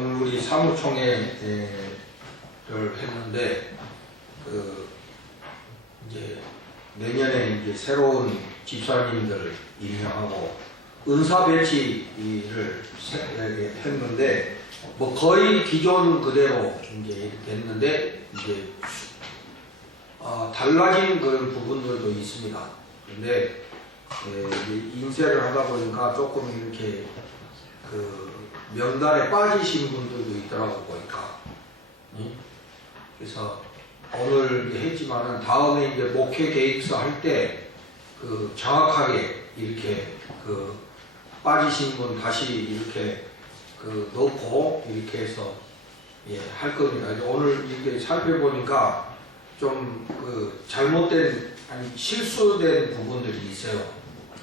우리 사무총회를 했는데 이제 내년에 이제 새로운 집사님들 임명하고 은사 배치를 했는데 뭐 거의 기존 그대로 이제 됐는데 이제 달라진 그런 부분들도 있습니다. 근데 인쇄를 하다 보니까 조금 이렇게 명단에 빠지신 분들도 있더라고 보니까. 그래서 오늘 했지만은 다음에 이제 목회 계획서 할 때 정확하게 이렇게 빠지신 분 다시 이렇게 넣고 이렇게 해서 할 겁니다. 오늘 이렇게 살펴보니까 좀 잘못된 아니 실수된 부분들이 있어요.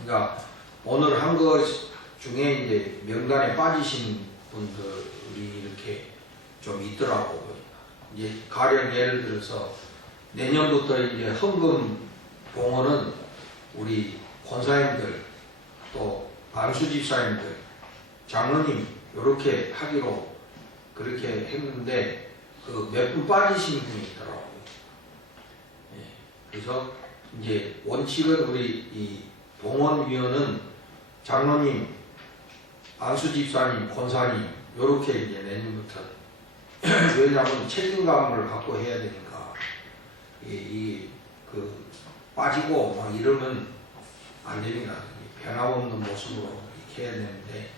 그러니까 오늘 한 것 중에 이제 명단에 빠지신 분들이 이렇게 좀 있더라고요. 이제 가령 예를 들어서 내년부터 이제 헌금 봉헌은 우리 권사님들 또 안수 집사님들 장로님 이렇게 하기로 그렇게 했는데 몇 분 빠지신 분이 있더라고요. 그래서 이제 원칙은 우리 이 봉헌위원은 장로님, 안수 집사님, 권사님 이렇게 이제 내년부터 왜냐하면 책임감을 갖고 해야 되니까 빠지고 막 이러면 안 됩니다. 변함없는 모습으로 이렇게 해야 되는데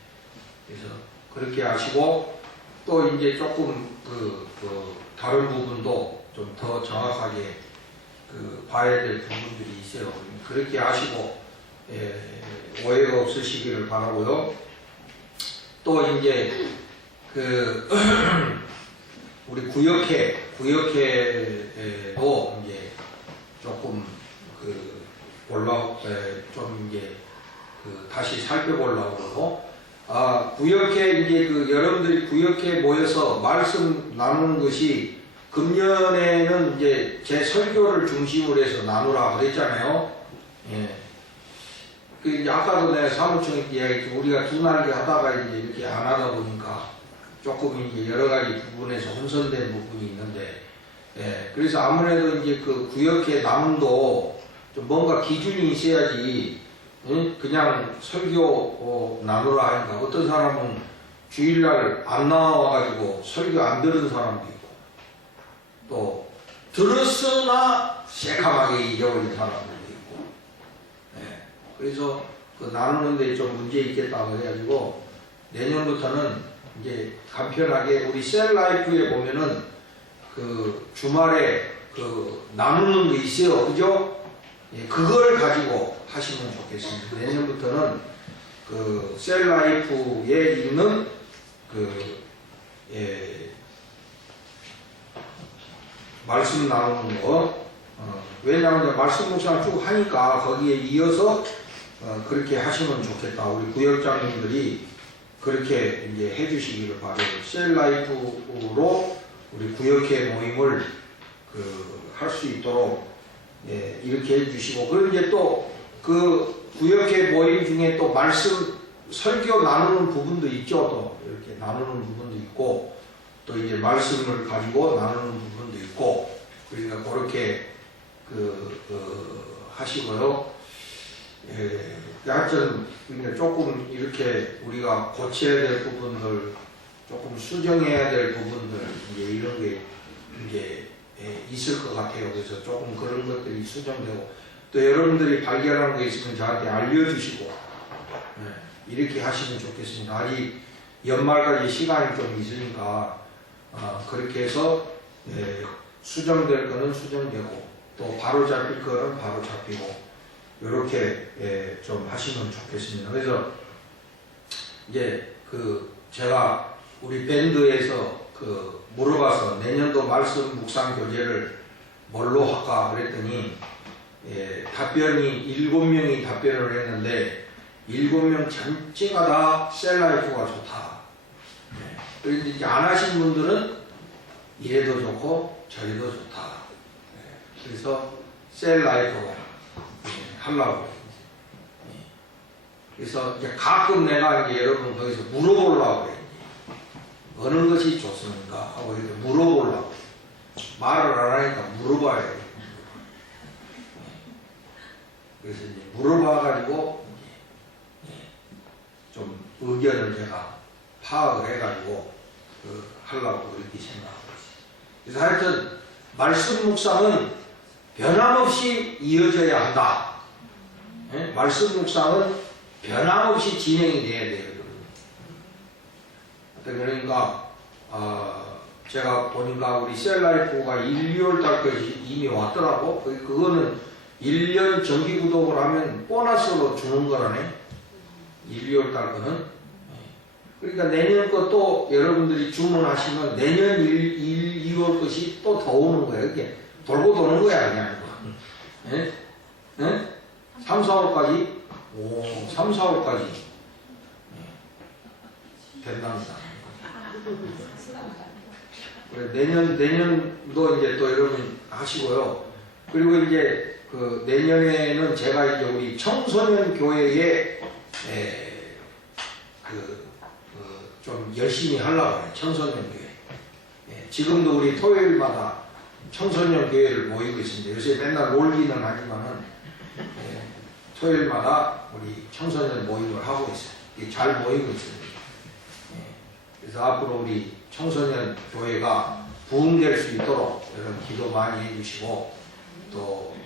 그래서 그렇게 하시고 또 이제 조금 다른 부분도 좀 더 정확하게 봐야 될 부분들이 있어요. 그렇게 하시고 오해가 없으시기를 바라고요. 또 이제 우리 구역회도 이제 조금 좀 이제 다시 살펴보려고 그러고 구역회 이제 여러분들이 구역회 모여서 말씀 나누는 것이 금년에는 이제 제 설교를 중심으로 해서 나누라 그랬잖아요. 이제 아까도 내가 사무총회 이야기했지 우리가 두 날개 하다가 이제 이렇게 안 하다 보니까 조금 이제 여러 가지 부분에서 혼선된 부분이 있는데, 그래서 아무래도 이제 구역회 나눔도 좀 뭔가 기준이 있어야지, 그냥 설교 나누라 하니까 어떤 사람은 주일날 안 나와가지고 설교 안 들은 사람도 있고, 또 들었으나 새카맣게 잊어버린 사람들도 있고, 그래서 나누는데 좀 문제 있겠다고 해가지고 내년부터는 이제 간편하게 우리 셀라이프에 보면은 주말에 나누는 게 있어요. 그죠? 그걸 가지고 하시면 좋겠습니다. 내년부터는 셀라이프에 있는 말씀 나누는 거 왜냐하면 말씀 묵상 쭉 하니까 거기에 이어서 그렇게 하시면 좋겠다. 우리 구역장님들이 그렇게 이제 해주시기를 바라요. 셀라이프로 우리 구역회 모임을 할 수 있도록 이렇게 해주시고, 그리고 이제 또 구역회 모임 중에 또 말씀 설교 나누는 부분도 있죠. 또 이렇게 나누는 부분도 있고, 또 이제 말씀을 가지고 나누는 부분도 있고, 그러니까 그렇게 하시고요. 하여튼 조금 이렇게 우리가 고쳐야 될 부분들, 조금 수정해야 될 부분들 이제 이런 게 이제 있을 것 같아요. 그래서 조금 그런 것들이 수정되고, 또 여러분들이 발견한 거 있으면 저한테 알려주시고 이렇게 하시면 좋겠습니다. 아직 연말까지 시간이 좀 있으니까 그렇게 해서 수정될 거는 수정되고 또 바로 잡힐 거는 바로 잡히고 이렇게 좀 하시면 좋겠습니다. 그래서 이제 제가 우리 밴드에서 물어봐서 내년도 말씀 묵상 교재를 뭘로 할까 그랬더니 답변이 7명이 답변을 했는데 7명 전체가 다 셀라이프가 좋다. 그런데 이제 안 하신 분들은 이래도 좋고 저래도 좋다. 그래서 셀라이프가 하려고. 그래서 이제 가끔 내가 이제 여러분 거기서 물어보려고 그래. 어느 것이 좋습니까? 하고 이렇게 물어보려고. 말을 안 하니까 물어봐야 돼요. 그래서 이제 물어봐가지고 좀 의견을 제가 파악을 해가지고 하려고 이렇게 생각하고 있어요. 그래서 하여튼 말씀 묵상은 변함없이 이어져야 한다. 말씀 묵상은 변함없이 진행이 돼야 돼요. 그러니까 제가 보니까 우리 셀라이프가 1, 2월 달까지 이미 왔더라고. 그거는 1년 정기 구독을 하면 보너스로 주는 거라네. 1, 2월 달 거는. 그러니까 내년 것도 여러분들이 주문하시면 내년 1, 2월 것이 또 더 오는 거예요. 이렇게 돌고 도는 거야, 그냥. 예? 예? 3, 4월까지? 오, 3, 4월까지. 된답니다. 내년도 이제 또 여러분 하시고요. 그리고 이제 그 내년에는 제가 이제 우리 청소년 교회에 좀 열심히 하려고 해요. 청소년 교회. 지금도 우리 토요일마다 청소년 교회를 모이고 있습니다. 요새 맨날 놀기는 하지만은 토요일마다 우리 청소년 모임을 하고 있어요. 잘 모이고 있습니다. 그래서 앞으로 우리 청소년 교회가 부흥될 수 있도록 여러분 기도 많이 해주시고 또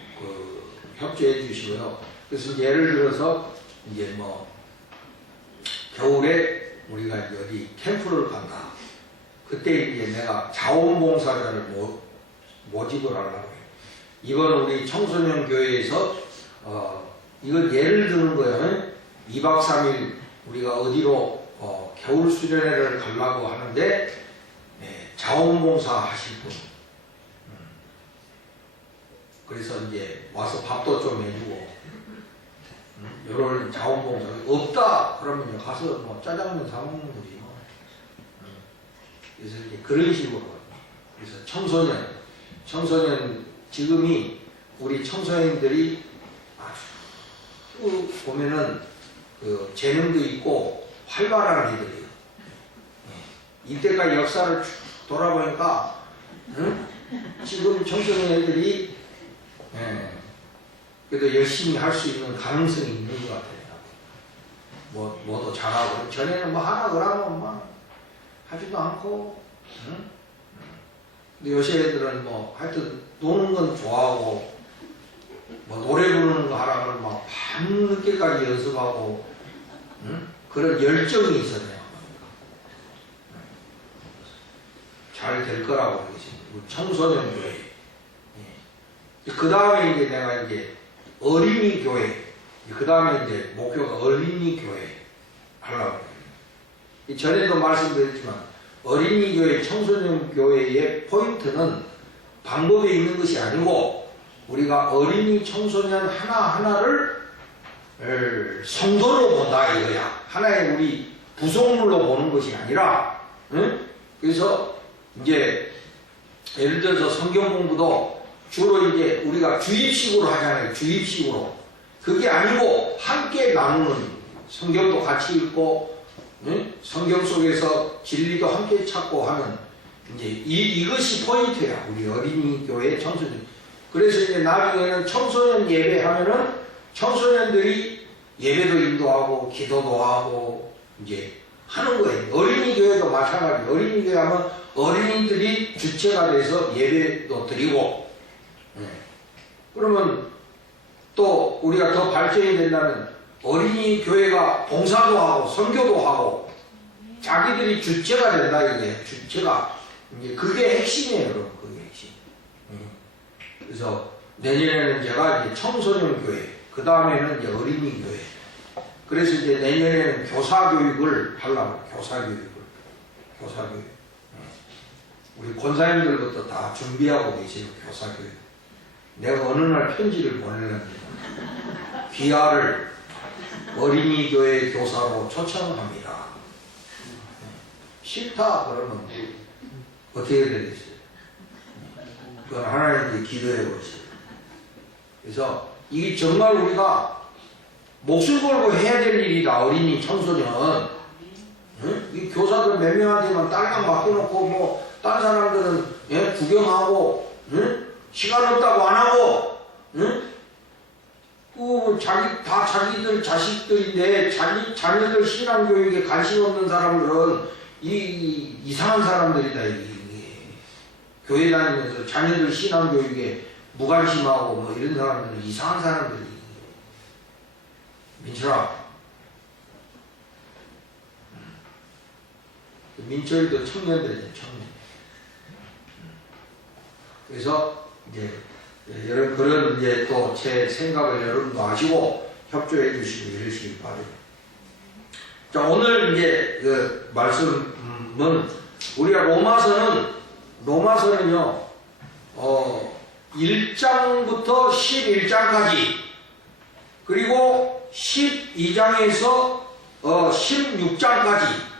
협조해 주시고요. 그래서 이제 예를 들어서 이제 뭐 겨울에 우리가 이제 어디 캠프를 간다. 그때 이제 내가 자원봉사자를 모집을 하려고 해요. 이건 우리 청소년 교회에서 이건 예를 드는 거예요. 2박 3일 우리가 어디로 겨울 수련회를 가려고 하는데 자원봉사 하실 분. 그래서 이제 와서 밥도 좀 해주고 이런 자원봉사 없다 그러면 가서 뭐 짜장면 사 먹는 거지 뭐. 그래서 이제 그런 식으로 그래서 청소년 지금이 우리 청소년들이 아주 보면은 그 재능도 있고 활발한 애들이에요. 이때까지 역사를 쭉 돌아보니까 지금 청소년 애들이 그래도 열심히 할 수 있는 가능성이 있는 것 같아요. 뭐도 잘하고 전에는 뭐 하나 그러면 뭐 하지도 않고 근데 요새 애들은 뭐 하여튼 노는 건 좋아하고 뭐 노래 부르는 거 하라 그러면 막 밤늦게까지 연습하고 그런 열정이 있어요. 잘 될 거라고 그러겠습니다. 청소년 교회. 그 다음에 이제 내가 이제 어린이 교회. 그 다음에 이제 목표가 어린이 교회 하려고 해요. 전에도 말씀드렸지만 어린이 교회, 청소년 교회의 포인트는 방법에 있는 것이 아니고 우리가 어린이, 청소년 하나하나를 성도로 본다 이거야. 하나의 우리 부속물로 보는 것이 아니라 그래서 이제 예를 들어서 성경 공부도 주로 이제 우리가 주입식으로 하잖아요. 주입식으로. 그게 아니고 함께 나누는 성경도 같이 읽고 성경 속에서 진리도 함께 찾고 하는 이제 이것이 포인트야. 우리 어린이 교회 청소년. 그래서 이제 나중에는 청소년 예배하면은 청소년들이 예배도 인도하고 기도도 하고 이제 하는 거예요. 어린이 교회도 마찬가지. 어린이 교회 하면 어린이들이 주체가 돼서 예배도 드리고 그러면 또 우리가 더 발전이 된다면 어린이 교회가 봉사도 하고 선교도 하고 자기들이 주체가 된다 이게 주체가 이제 그게 핵심이에요. 여러분 그게 핵심. 그래서 내년에는 제가 이제 청소년 교회 그 다음에는 이제 어린이 교회 그래서 이제 내년에는 교사 교육을 하려고 교사 교육 우리 권사님들부터 다 준비하고 계세요. 교사 교육 내가 어느 날 편지를 보내는데 귀하를 어린이 교회 교사로 초청합니다. 싫다 그러면 어떻게 되겠어요? 그건 하나님께 기도해 보세요. 그래서 이게 정말 우리가 목숨 걸고 해야 될 일이다. 어린이 청소년 응? 이 교사들 몇 명한테만 딸랑 맡겨놓고 뭐 딴 사람들은 예? 구경하고 응? 시간 없다고 안 하고 응? 다 자기들 자식들인데 자녀들 신앙교육에 관심 없는 사람들은 이상한 사람들이다. 이게. 교회 다니면서 자녀들 신앙교육에 무관심하고 뭐 이런 사람들은 이상한 사람들이. 민철아, 민철도 청년들이죠, 청년. 그래서 이제 여러분 그런 이제 또 제 생각을 여러분도 아시고 협조해 주시고 이러시기 바랍니다. 자, 오늘 이제 그 말씀은 우리가 로마서는요 1장부터 11장까지 그리고 12장에서 16장까지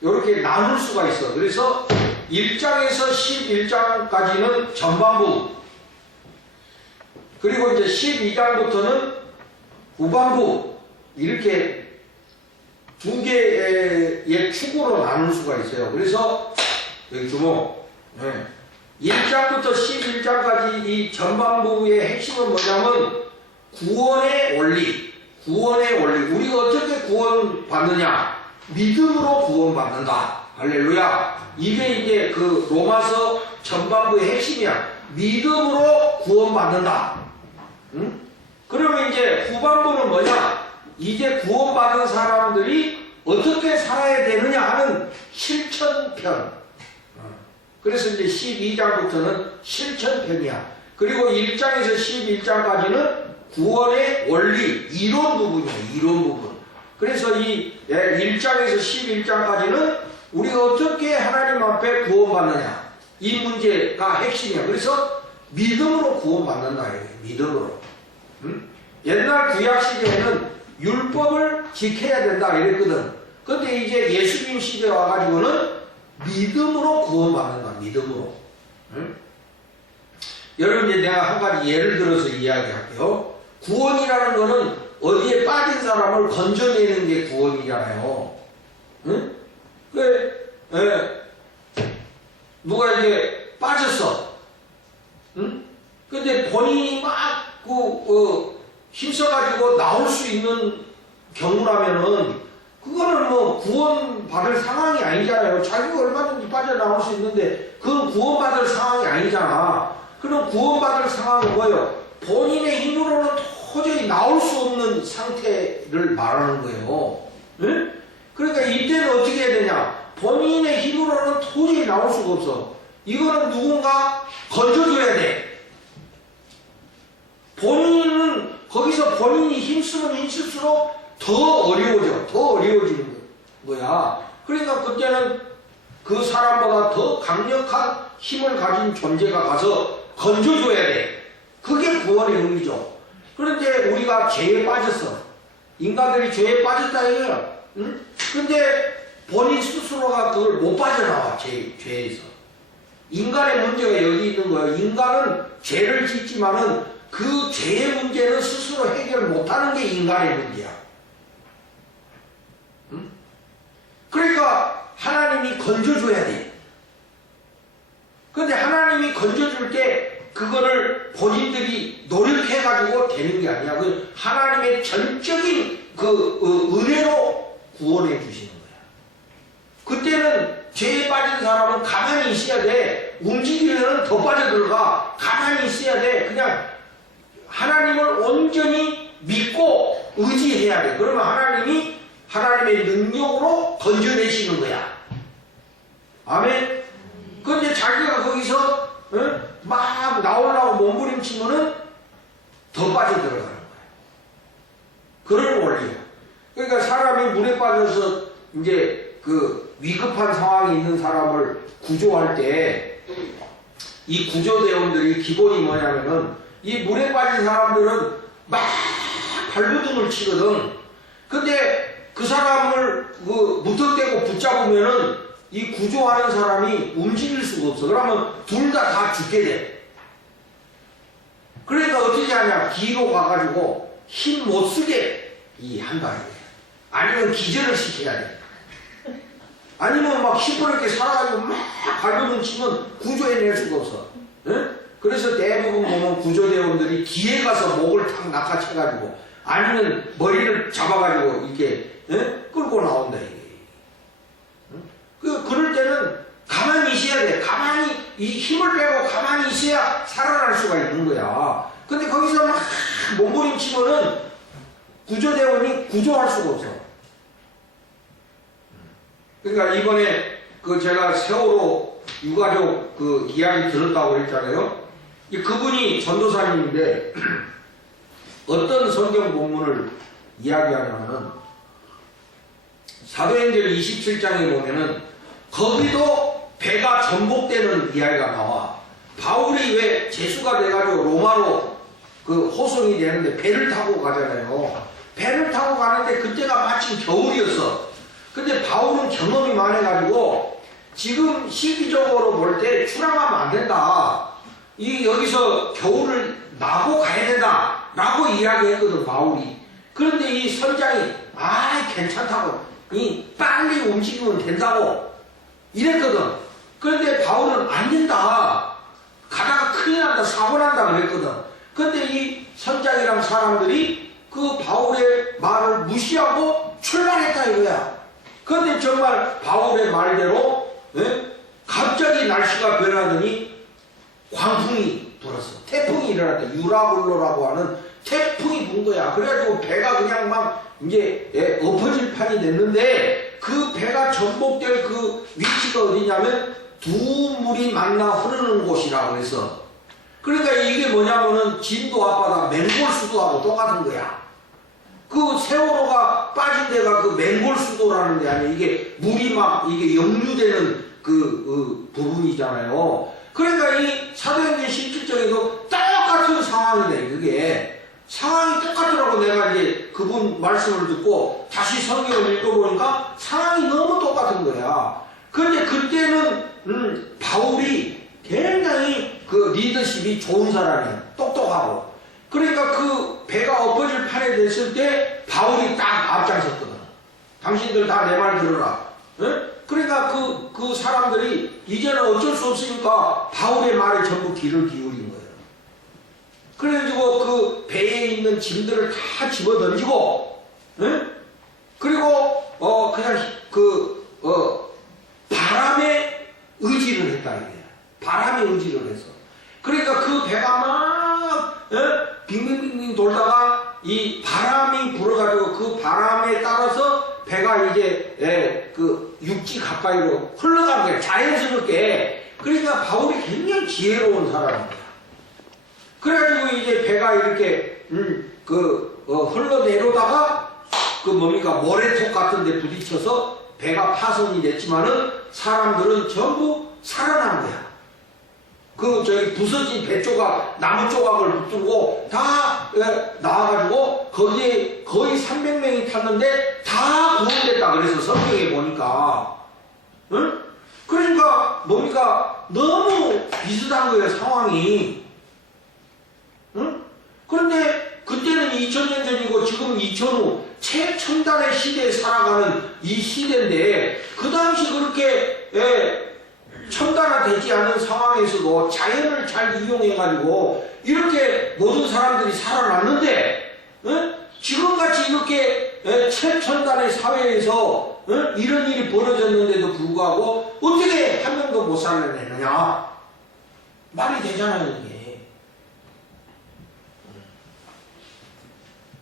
이렇게 나눌 수가 있어. 그래서 1장에서 11장까지는 전반부, 그리고 이제 12장부터는 후반부, 이렇게 두 개의 축으로 나눌 수가 있어요. 그래서 여기 주목, 1장부터 11장까지 이 전반부의 핵심은 뭐냐면 구원의 원리. 우리가 어떻게 구원받느냐? 믿음으로 구원받는다. 할렐루야. 이게 이제 그 로마서 전반부의 핵심이야. 믿음으로 구원받는다. 응? 그러면 이제 후반부는 뭐냐? 이제 구원받은 사람들이 어떻게 살아야 되느냐 하는 실천편. 그래서 이제 12장부터는 실천편이야. 그리고 1장에서 11장까지는 구원의 원리, 이론 부분이야. 이론 부분. 그래서 이 1장에서 11장까지는 우리가 어떻게 하나님 앞에 구원받느냐, 이 문제가 핵심이야. 그래서 믿음으로 구원받는다. 믿음으로. 응? 옛날 구약 시대에는 율법을 지켜야 된다 이랬거든. 근데 이제 예수님 시대에 와가지고는 믿음으로 구원받는다. 믿음으로. 응? 여러분, 이제 내가 한 가지 예를 들어서 이야기할게요. 구원이라는 거는 어디에 빠진 사람을 건져내는 게 구원이잖아요. 응? 누가 이제 빠졌어. 응? 근데 본인이 막 힘써가지고 나올 수 있는 경우라면은 그거는 뭐 구원받을 상황이 아니잖아요. 자기가 얼마든지 빠져나올 수 있는데 그건 구원받을 상황이 아니잖아. 그럼 구원받을 상황은 뭐예요? 본인의 힘으로는 도저히 나올 수 없는 상태를 말하는 거예요. 응? 그러니까 이때는 어떻게 해야 되냐? 본인의 힘으로는 도저히 나올 수가 없어. 이거는 누군가 건져줘야 돼. 본인은 거기서 본인이 힘쓰면 힘쓸수록 더 어려워져. 더 어려워지는 거야. 그러니까 그때는 그 사람보다 더 강력한 힘을 가진 존재가 가서 건져줘야 돼. 그게 구원의 의미죠. 그런데 우리가 죄에 빠졌어. 인간들이 죄에 빠졌다 이거야. 응? 근데 본인 스스로가 그걸 못 빠져나와. 죄에서. 인간의 문제가 여기 있는 거예요. 인간은 죄를 짓지만은 그 죄의 문제는 스스로 해결 못하는 게 인간의 문제야. 응? 그러니까 하나님이 건져줘야 돼. 근데 하나님이 건져줄 때 그거를 본인들이 노력해가지고 되는 게 아니야. 그 하나님의 전적인 은혜로 구원해 주시는 거야. 그때는 죄에 빠진 사람은 가만히 있어야 돼. 움직이면 더 빠져들어가. 가만히 있어야 돼. 그냥 하나님을 온전히 믿고 의지해야 돼. 그러면 하나님이 하나님의 능력으로 건져내시는 거야. 아멘? 근데 자기가 거기서 막 나오려고 몸부림치면은 더 빠져들어가는 거야. 그런 원리야. 그러니까 사람이 물에 빠져서 이제 그 위급한 상황에 있는 사람을 구조할 때 이 구조대원들이 기본이 뭐냐면은 이 물에 빠진 사람들은 막 발버둥을 치거든. 근데 그 사람을 무턱대고 붙잡으면은 이 구조하는 사람이 움직일 수가 없어. 그러면 둘 다 죽게 돼. 그러니까 어떻게 하냐? 뒤로 가가지고 힘 못 쓰게 한다. 아니면 기절을 시켜야 돼. 아니면 막 시퍼렇게 살아가지고 막 발버둥 치면 구조해낼 수가 없어. 예? 그래서 대부분 보면 구조대원들이 뒤에 가서 목을 탁 낚아채가지고 아니면 머리를 잡아가지고 이렇게 예? 끌고 나온다 이게. 그럴 때는 가만히 있어야 돼. 가만히 이 힘을 빼고 가만히 있어야 살아날 수가 있는 거야. 근데 거기서 막 몸부림치면은 구조대원이 구조할 수가 없어. 그러니까 이번에 그 제가 세월호 유가족 그 이야기 들었다고 그랬잖아요. 그분이 전도사님인데 어떤 성경 본문을 이야기하냐면은 사도행전 27장에 보면은 거기도 배가 전복되는 이야기가 나와. 바울이 왜 재수가 돼가지고 로마로 그 호송이 되는데 배를 타고 가잖아요. 배를 타고 가는데 그때가 마침 겨울이었어. 근데 바울은 경험이 많아가지고 지금 시기적으로 볼 때 출항하면 안 된다. 여기서 겨울을 나고 가야 된다. 라고 이야기했거든, 바울이. 그런데 이 선장이, 괜찮다고. 빨리 움직이면 된다고. 이랬거든. 그런데 바울은 안 된다. 가다가 큰일 난다, 사고 난다 그랬거든. 근데 이 선장이랑 사람들이 그 바울의 말을 무시하고 출발했다 이거야. 그런데 정말 바울의 말대로 갑자기 날씨가 변하더니 광풍이 불었어. 태풍이 일어났다. 유라굴로라고 하는 태풍이 분 거야. 그래가지고 배가 그냥 막 이제 엎어질 판이 됐는데 그 배가 전복될 그 위치가 어디냐면 두 물이 만나 흐르는 곳이라고 그랬어. 그러니까 이게 뭐냐면은 진도 앞바다 맹골수도하고 똑같은 거야. 그 세월호가 빠진 데가 그 맹골수도라는 데 아니야. 이게 물이 막 이게 역류되는 그 부분이잖아요. 그러니까 이 사도행전 17장에도 똑같은 상황이네. 그게 상황이 똑같더라고. 내가 이제 그분 말씀을 듣고 다시 성경을 읽어보니까 상황이 너무 똑같은 거야. 그런데 그때는 바울이 굉장히 그 리더십이 좋은 사람이야. 똑똑하고. 그러니까 그 배가 엎어질 판에 됐을 때 바울이 딱 앞장섰거든. 당신들 다 내 말 들어라. 응? 그러니까 그 사람들이 이제는 어쩔 수 없으니까 바울의 말에 전부 귀를 기울인 거예요. 그래가지고 그 배에 있는 짐들을 다 집어 던지고, 응? 그리고 그냥 바람에 의지를 했다 이거야. 바람에 의지를 했어. 그러니까 그 배가 막 빙빙빙빙 돌다가 이 바람이 불어가지고 그 바람에 따라서 배가 이제 그 육지 가까이로 흘러간 거야. 자연스럽게. 그러니까 바울이 굉장히 지혜로운 사람이야. 그래가지고 이제 배가 이렇게 흘러내려다가 그 모래톱 같은 데 부딪혀서 배가 파손이 됐지만은 사람들은 전부 살아난 거야. 부서진 배 조각, 나무 조각을 붙들고 다 나와가지고 거기에 거의 300명이 탔는데 다 구원됐다. 그래서 성경에 보니까. 응? 그러니까 뭡니까? 너무 비슷한 거예요, 상황이. 응? 그런데 그때는 2000년 전이고 지금 2000후 최첨단의 시대에 살아가는 이 시대인데 그 당시 그렇게 첨단화되지 않은 상황에서도 자연을 잘 이용해가지고 이렇게 모든 사람들이 살아났는데 지금같이 이렇게 최첨단의 사회에서 이런 일이 벌어졌는데도 불구하고 어떻게 한 명도 못 살아내느냐 말이 되잖아요. 이게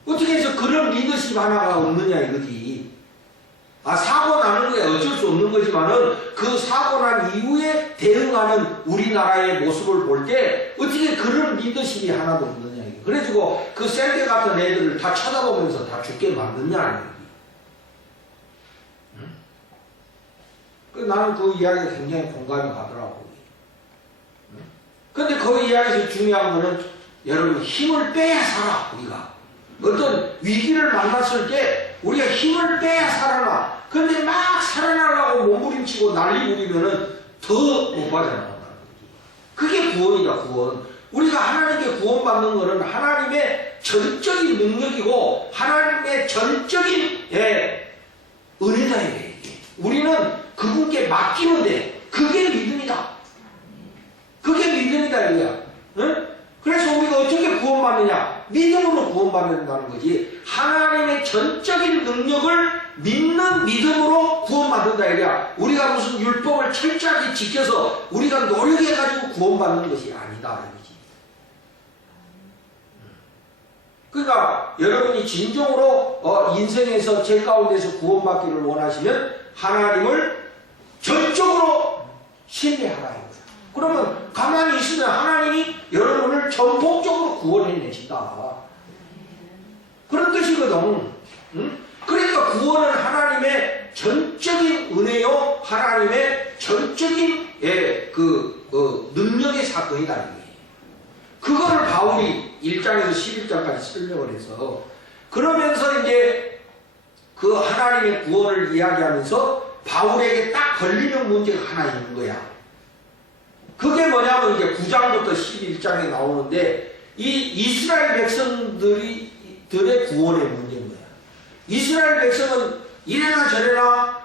어떻게 해서 그런 리더십 하나가 없느냐 이거지. 사고 나는 게 어쩔 수 없는 거지만은 그 사고 난 이후에 대응하는 우리나라의 모습을 볼 때 어떻게 그런 리더십이 하나도 없느냐. 그래가지고 그 셀대 같은 애들을 다 쳐다보면서 다 죽게 만드냐. 나는 그 이야기가 굉장히 공감이 가더라고. 근데 그 이야기에서 중요한 거는 여러분 힘을 빼야 살아. 우리가 어떤 위기를 만났을 때 우리가 힘을 빼야 살아나. 근데 막 살아나려고 몸부림치고 난리 부리면은 더 못 빠져나간다는 거지. 그게 구원이다, 구원. 우리가 하나님께 구원받는 것은 하나님의 전적인 능력이고 하나님의 전적인 은혜다 이게. 우리는 그분께 맡기면 돼. 그게 믿음이다. 그게 믿음이다 이거야. 응? 그래서 우리가 어떻게 구원받느냐? 믿음으로 구원받는다는 거지. 하나님의 전적인 능력을 믿는 믿음으로 구원받는다 이거야. 우리가 무슨 율법을 철저하게 지켜서 우리가 노력해가지고 구원받는 것이 아니다 이거지. 그러니까 여러분이 진정으로 인생에서 죄 가운데서 구원받기를 원하시면 하나님을 전적으로 신뢰하라 이거야. 그러면 가만히 있으면 하나님이 여러분을 전폭적으로 구원해내신다. 그런 뜻이거든. 응? 그러니까 구원은 하나님의 전적인 은혜요, 하나님의 전적인 능력의 사건이다. 그거를 바울이 1장에서 11장까지 설명을 해서 그러면서 이제 그 하나님의 구원을 이야기하면서 바울에게 딱 걸리는 문제가 하나 있는 거야. 그게 뭐냐면 이제 9장부터 11장에 나오는데 이 이스라엘 백성들의 구원의 문제인 거야. 이스라엘 백성은 이래나 저래나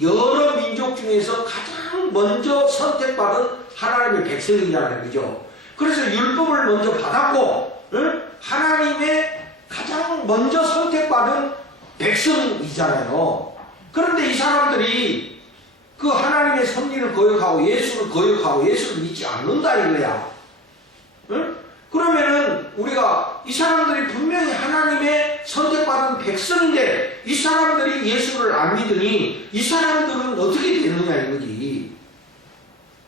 여러 민족 중에서 가장 먼저 선택받은 하나님의 백성이잖아요. 그죠? 그래서 율법을 먼저 받았고, 응? 하나님의 가장 먼저 선택받은 백성이잖아요. 그런데 이 사람들이 그 하나님의 섭리를 거역하고 예수를 믿지 않는다 이거야. 응? 그러면은 우리가 이 사람들이 분명히 하나님의 선택받은 백성인데 이 사람들이 예수를 안 믿으니 이 사람들은 어떻게 되느냐 이거지.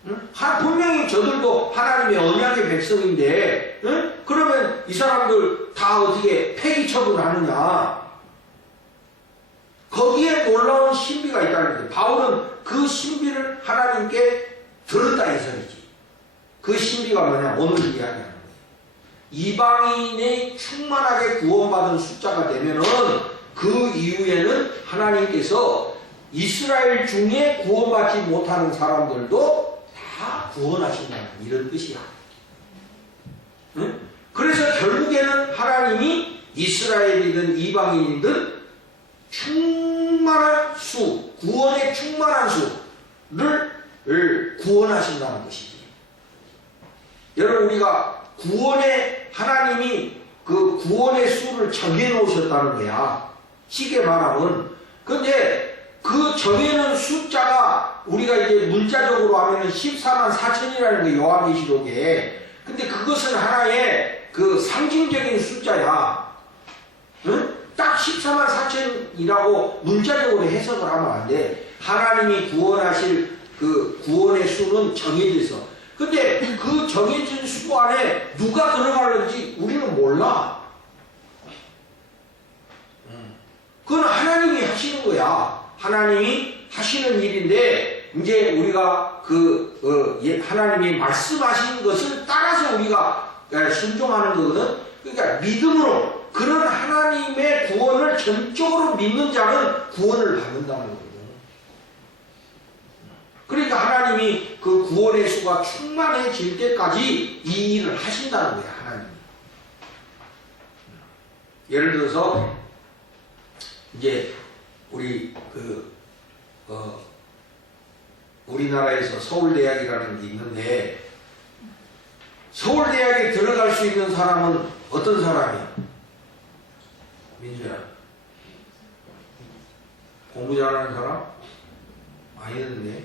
응? 분명히 저들도 하나님의 언약의 백성인데, 응? 그러면 이 사람들 다 어떻게 폐기 처분하느냐? 거기에 놀라운 신비가 있다는 거예요. 바울은 그 신비를 하나님께 들었다 이 소리지. 그 신비가 뭐냐? 오늘 이야기하는 거예요. 이방인의 충만하게 구원받은 숫자가 되면은 그 이후에는 하나님께서 이스라엘 중에 구원받지 못하는 사람들도 다 구원하신다는 이런 뜻이야. 응? 그래서 결국에는 하나님이 이스라엘이든 이방인이든 충만한 수, 구원의 충만한 수를 구원하신다는 것이지. 여러분 우리가 구원의 하나님이 그 구원의 수를 정해놓으셨다는 거야. 쉽게 말하면. 근데 그 정해놓은 숫자가 우리가 이제 문자적으로 하면은 14만 4천이라는 거 요한계시록에. 근데 그것은 하나의 그 상징적인 숫자야. 응? 딱 14만 4천이라고 문자적으로 해석을 하면 안 돼. 하나님이 구원하실 그 구원의 수는 정해져 있어. 근데 그 정해진 수 안에 누가 들어가는지 우리는 몰라. 그건 하나님이 하시는 거야. 하나님이 하시는 일인데 이제 우리가 하나님이 말씀하신 것을 따라서 우리가 순종하는 거거든. 그러니까 믿음으로 그런 하나님의 구원을 전적으로 믿는 자는 구원을 받는다는 거거든. 그러니까 하나님이 그 구원의 수가 충만해질 때까지 이 일을 하신다는 거야, 하나님이. 예를 들어서 이제 우리 우리나라에서 서울대학이라는 게 있는데 서울대학에 들어갈 수 있는 사람은 어떤 사람이야? 민주야. 공부 잘하는 사람? 아니는데.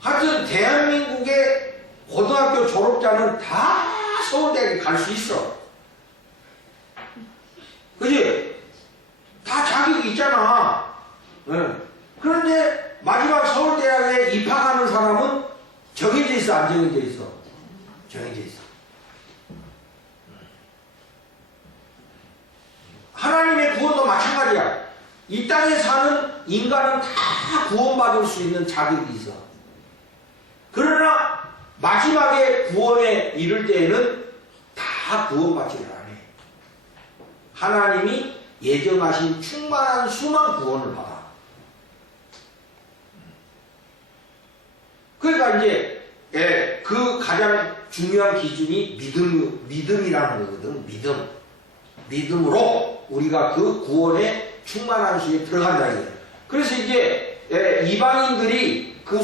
하여튼 대한민국의 고등학교 졸업자는 다 서울대학에 갈 수 있어. 그지? 다 자격이 있잖아. 응. 그런데 마지막 서울대학에 입학하는 사람은 정해져 있어, 안 정해져 있어? 정해져 있어. 하나님의 구원도 마찬가지야. 이 땅에 사는 인간은 다 구원받을 수 있는 자격이 있어. 그러나 마지막에 구원에 이를 때에는 다 구원받지를 않아. 하나님이 예정하신 충만한 수만 구원을 받아. 그러니까 이제 그 가장 중요한 기준이 믿음이라는 거거든. 믿음으로 우리가 그 구원의 충만한 수에 들어간다 이거예요. 그래서 이제 이방인들이 그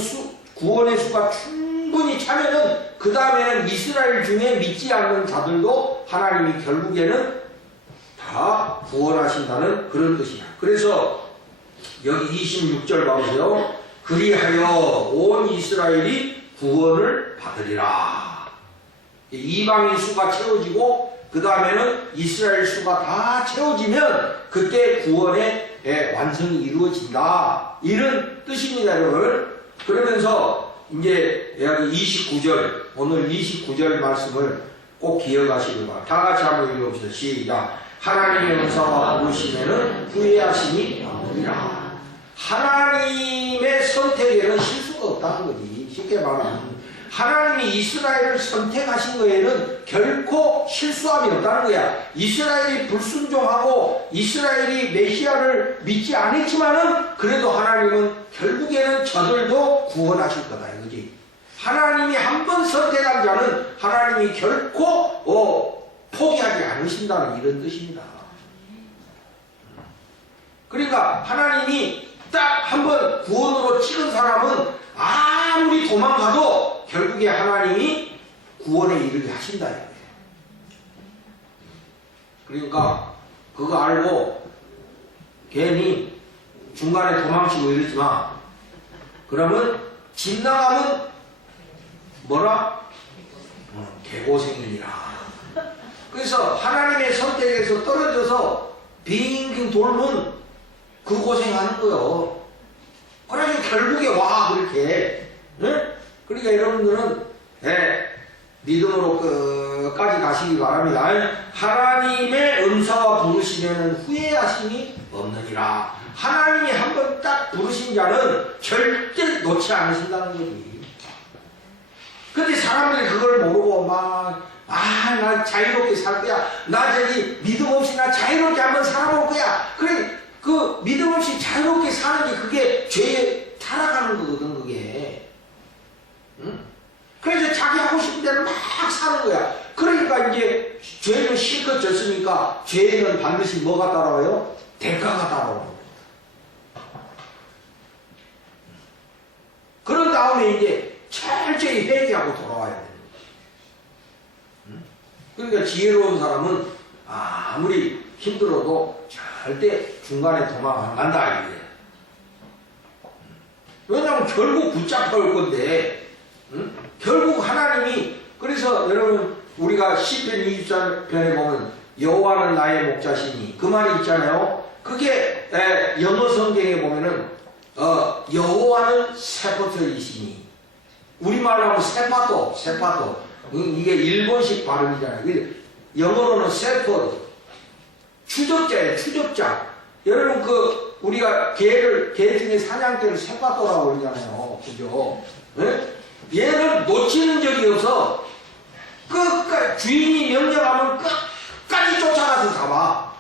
구원의 수가 충분히 차면은 그 다음에는 이스라엘 중에 믿지 않는 자들도 하나님이 결국에는 다 구원하신다는 그런 뜻이야. 그래서 여기 26절 봐보세요. 그리하여 온 이스라엘이 구원을 받으리라. 이방인 수가 채워지고 그 다음에는 이스라엘 수가 다 채워지면 그때 구원의 완성이 이루어진다. 이런 뜻입니다, 여러분. 그러면서 이제 여기 29절, 오늘 29절 말씀을 꼭 기억하시기 바랍니다. 다 같이 한번 읽어봅시다. 시작. 하나님의 은사와 부르심에는 후회하심이 없으리라. 하나님의 선택에는 실수가 없다는 거지. 쉽게 말하면 하나님이 이스라엘을 선택하신 거에는 결코 실수함이 없다는 거야. 이스라엘이 불순종하고 이스라엘이 메시아를 믿지 않았지만은 그래도 하나님은 결국에는 저들도 구원하실 거다 이거지. 하나님이 한 번 선택한 자는 하나님이 결코 포기하지 않으신다는 이런 뜻입니다. 그러니까 하나님이 딱 한 번 구원으로 찍은 사람은 아무리 도망가도 결국에 하나님이 구원에 이르게 하신다 이거예요. 그러니까 그거 알고 괜히 중간에 도망치고 이러지 마. 그러면 집 나가면 뭐라? 개고생이니라. 그래서 하나님의 선택에서 떨어져서 빙빙 돌면 그 고생하는 거요. 그래서 결국에 와 그렇게. 네? 그러니까 여러분들은 믿음으로 끝까지 가시기 바랍니다. 하나님의 은사와 부르시면 후회하심이 없느니라. 하나님이 한 번 딱 부르신 자는 절대 놓지 않으신다는 거지. 근데 사람들이 그걸 모르고 나 자유롭게 살 거야. 나 저기 믿음 없이 나 자유롭게 한번 살아볼 거야. 그래, 그 믿음 없이 자유롭게 사는 게 그게 죄에 타락하는 거거든, 그게. 응? 그래서 자기 하고 싶은 대로 막 사는 거야. 그러니까 이제 죄는 실컷 졌으니까 죄는 반드시 뭐가 따라와요? 대가가 따라와요. 그런 다음에 이제 철저히 회개하고 돌아와야 돼요. 응? 그러니까 지혜로운 사람은 아무리 힘들어도 절대 중간에 도망 안 간다 이거예요. 왜냐하면 결국 붙잡혀올 건데, 응? 결국 하나님이. 그래서 여러분 우리가 시편 24편에 보면 여호와는 나의 목자시니 그 말이 있잖아요. 그게 영어 성경에 보면은 여호와는 세퍼트이시니, 우리말로 하면 세파도. 이게 일본식 발음이잖아요. 영어로는 세퍼드, 추적자예요, 추적자. 여러분 우리가 개 중에 사냥개를 세파도라고 그러잖아요. 그죠? 네? 얘는 놓치는 적이 없어. 끝까지 주인이 명령하면 끝까지 쫓아가서 잡아.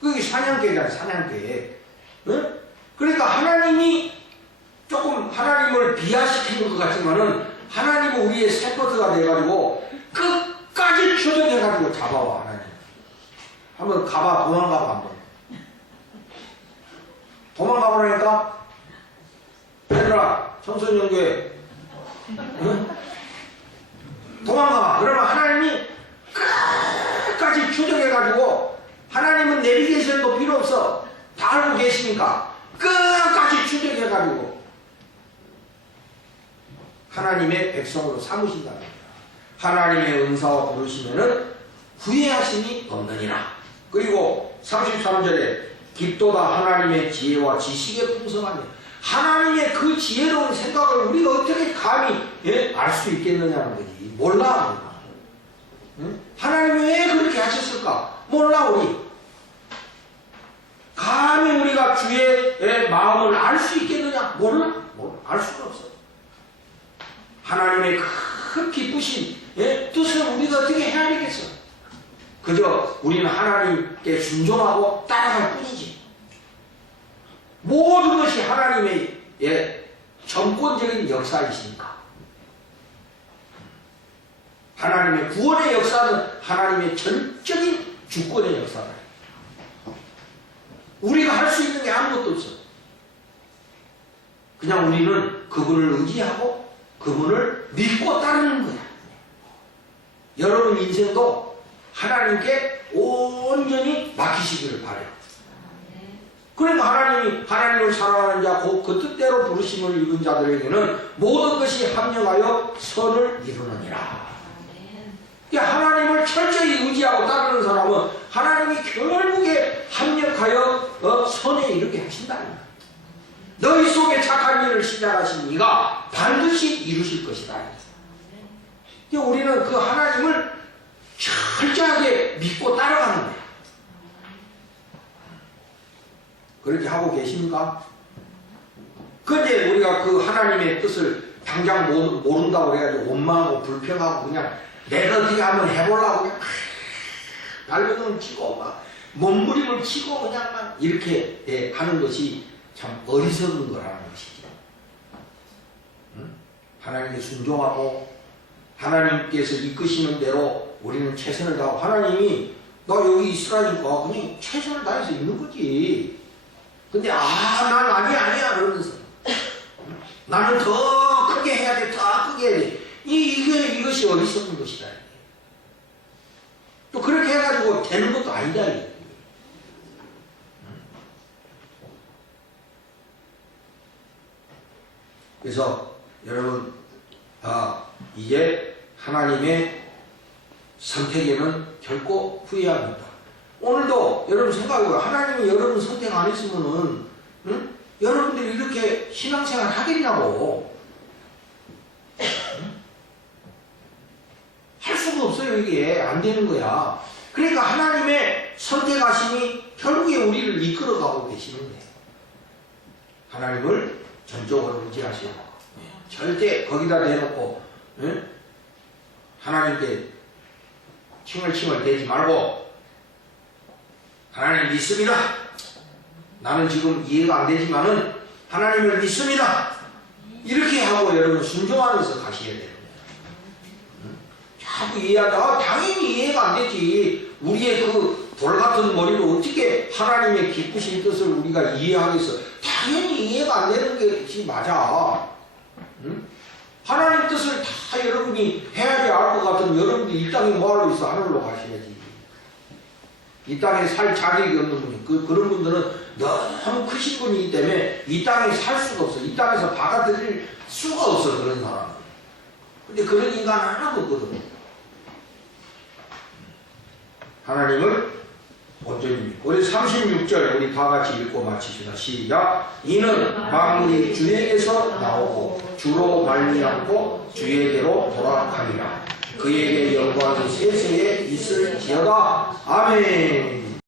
그게 사냥개잖아요, 사냥개. 네? 그러니까 하나님이 조금 하나님을 비하시키는 것 같지만은 하나님은 우리의 세퍼드가 돼가지고 끝까지 추적해가지고 잡아와. 하나님 한번 가봐, 도망가봐. 한번 도망가보라니까. 얘들아, 청소년교회 응? 도망가봐. 그러면 하나님이 끝까지 추적해가지고, 하나님은 내비게이션도 필요 없어. 다 알고 계시니까 끝까지 추적해가지고 하나님의 백성으로 삼으신다는 거야. 하나님의 은사와 부르시면은 후회하심이 없느니라. 그리고 33절에 깊도다 하나님의 지혜와 지식의 풍성함이. 하나님의 그 지혜로운 생각을 우리가 어떻게 감히 알 수 있겠느냐는 거지. 몰라. 응? 하나님이 왜 그렇게 하셨을까? 몰라. 우리 감히 우리가 주의 마음을 알 수 있겠느냐? 몰라. 알 수가 없어. 하나님의 큰 기쁘신 뜻을 우리가 어떻게 헤아리겠어? 그저 우리는 하나님께 순종하고 따라갈 뿐이지. 모든 것이 하나님의 전권적인 역사이시니까. 하나님의 구원의 역사는 하나님의 전적인 주권의 역사다. 우리가 할 수 있는 게 아무것도 없어. 그냥 우리는 그분을 의지하고 그분을 믿고 따르는 거야. 여러분 인생도 하나님께 온전히 맡기시기를 바래요. 그러니까 하나님을 사랑하는 자, 그 뜻대로 부르심을 입은 자들에게는 모든 것이 합력하여 선을 이루느니라. 하나님을 철저히 의지하고 따르는 사람은 하나님이 결국에 합력하여 선에 이르게 하신다는 거야. 너희 속에 착한 일을 시작하신 이가 반드시 이루실 것이다. 우리는 그 하나님을 철저하게 믿고 따라가는 거야. 그렇게 하고 계십니까? 그런데 우리가 그 하나님의 뜻을 당장 모른다고 해가지고 원망하고 불평하고 그냥 내가 어떻게 한번 해보려고 그냥 발버둥을 치고 막 몸부림을 치고 그냥 막 이렇게 하는 것이 참 어리석은 거라는 것이죠. 응? 하나님께 순종하고 하나님께서 이끄시는 대로 우리는 최선을 다하고 하나님이 너 여기 있으라니까 그냥 최선을 다해서 있는 거지. 근데 난 아니야 그러면서 나는 더 크게 해야 돼, 더 크게 해야 돼. 이것이 어리석은 것이다. 또 그렇게 해가지고 되는 것도 아니다. 그래서 여러분 이제 하나님의 선택에는 결코 후회합니다. 오늘도 여러분 생각해보세요. 하나님이 여러분 선택 안 했으면은 여러분들이 이렇게 신앙생활 하겠냐고. 할 수가 없어요. 이게 안 되는 거야. 그러니까 하나님의 선택하심이 결국에 우리를 이끌어가고 계시는 거예요. 하나님을 전적으로 의지하시고 절대 거기다 대놓고 하나님께 칭얼칭얼 대지 말고 하나님 믿습니다. 나는 지금 이해가 안 되지만은 하나님을 믿습니다. 이렇게 하고 여러분 순종하면서 가셔야 돼요. 자꾸 이해하다가 당연히 이해가 안 되지. 우리의 그 돌같은 머리로 어떻게 하나님의 기쁘신 뜻을 우리가 이해하겠어. 당연히 이해가 안 되는 것이 맞아. 응? 하나님 뜻을 다 여러분이 해야지 알 것 같은 여러분들이 이 땅에 뭐하러 있어? 하늘로 가셔야지. 이 땅에 살 자격이 없는 분이 그런 분들은 너무 크신 분이기 때문에 이 땅에 살 수가 없어. 이 땅에서 받아들일 수가 없어. 그런 사람은. 근데 그런 인간 하나도 없거든. 하나님을 온전히 믿고 우리 36절 우리 다 같이 읽고 마치시다. 시작. 이는 만물이 주에게서 나오고 주로 말미암고 주에게로 돌아가니라. 그에게 영광이 세세에 있을지어다. 아멘.